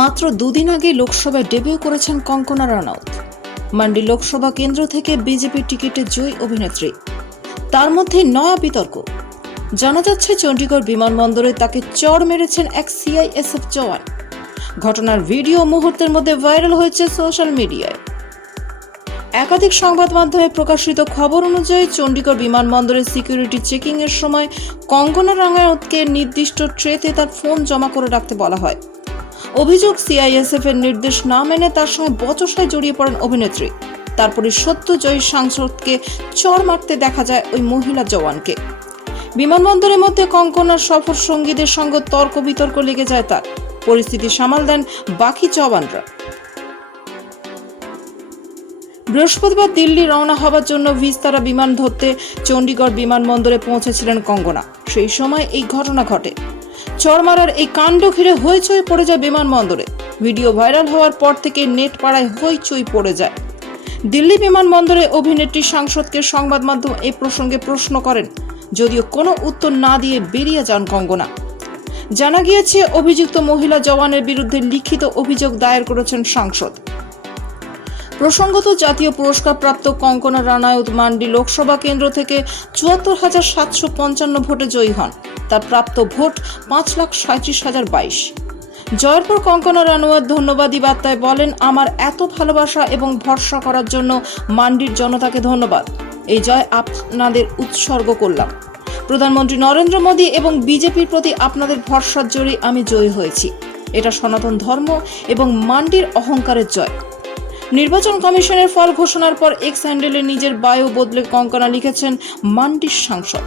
মাত্র দুদিন আগে লোকসভায় ডেবিউ করেছেন কঙ্কনা রানাউত। মান্ডি লোকসভা কেন্দ্র থেকে বিজেপি টিকিটে জয়ী অভিনেত্রী। তার মধ্যে নয়া বিতর্ক। জানা যাচ্ছে, চণ্ডীগড় বিমানবন্দরে তাকে চড় মেরেছেন এক সিআইএসএফ জওয়ান। ঘটনার ভিডিও মুহূর্তের মধ্যে ভাইরাল হয়েছে সোশ্যাল মিডিয়ায়। একাধিক সংবাদ মাধ্যমে প্রকাশিত খবর অনুযায়ী, চণ্ডীগড় বিমানবন্দরে সিকিউরিটি চেকিংয়ের সময় কঙ্গনা রাঙায়তকে নির্দিষ্ট ট্রেতে তার ফোন জমা করে রাখতে বলা হয়। অভিযোগ সিআইএসএফ এর নির্দেশ না মেনে তার সঙ্গে বচসায় জড়িয়ে পড়েন অভিনেত্রী। তারপরে সত্যজয়ী সাংসদকে চড় মারতে দেখা যায় ওই মহিলা জওয়ানকে। বিমানবন্দরের মধ্যে কঙ্কনার সফর সঙ্গীদের সঙ্গে তর্ক বিতর্ক লেগে যায় তার। পরিস্থিতি সামাল দেন বাকি জওয়ানরা। বৃহস্পতিবার দিল্লি রওনা হবার জন্য ভিস্তারা বিমান ধরতে চণ্ডীগড় বিমানবন্দরে পৌঁছেছিলেন কঙ্গনা। সেই সময় এই ঘটনা ঘটে। চরমারার এই কাণ্ড ঘিরে হইচই পড়ে যায় বিমানবন্দরে। ভিডিও ভাইরাল হওয়ার পর থেকে নেট পাড়ায় হইচই পড়ে যায়। দিল্লি বিমানবন্দরে অভিনেত্রী সাংসদকে সংবাদ মাধ্যম এই প্রসঙ্গে প্রশ্ন করেন, যদিও কোনো উত্তর না দিয়ে বেরিয়ে যান কঙ্গনা জানা গিয়েছে, অভিযুক্ত মহিলা জওয়ানের বিরুদ্ধে লিখিত অভিযোগ দায়ের করেছেন সাংসদ। প্রসঙ্গত জাতীয় পুরস্কারপ্রাপ্ত কঙ্কনা রানায়ত মান্ডি লোকসভা কেন্দ্র থেকে চুয়াত্তর হাজার সাতশো পঞ্চান্ন ভোটে জয়ী হন। তার প্রাপ্ত ভোট পাঁচ লাখ সাঁত্রিশ হাজার বাইশ। জয়ের পর কঙ্কনা রানাওয়াত ধন্যবাদী বার্তায় বলেন, আমার এত ভালোবাসা এবং ভরসা করার জন্য মান্ডির জনতাকে ধন্যবাদ। এই জয় আপনাদের উৎসর্গ করলাম। প্রধানমন্ত্রী নরেন্দ্র মোদী এবং বিজেপির প্রতি আপনাদের ভরসার জোরে আমি জয়ী হয়েছি। এটা সনাতন ধর্ম এবং মান্ডির অহংকারের জয়। নির্বাচন কমিশনের ফল ঘোষণার পর এক্স হ্যান্ডেলে নিজের বায়ু বদলে কঙ্কনা লিখেছেন মান্ডির সাংসদ।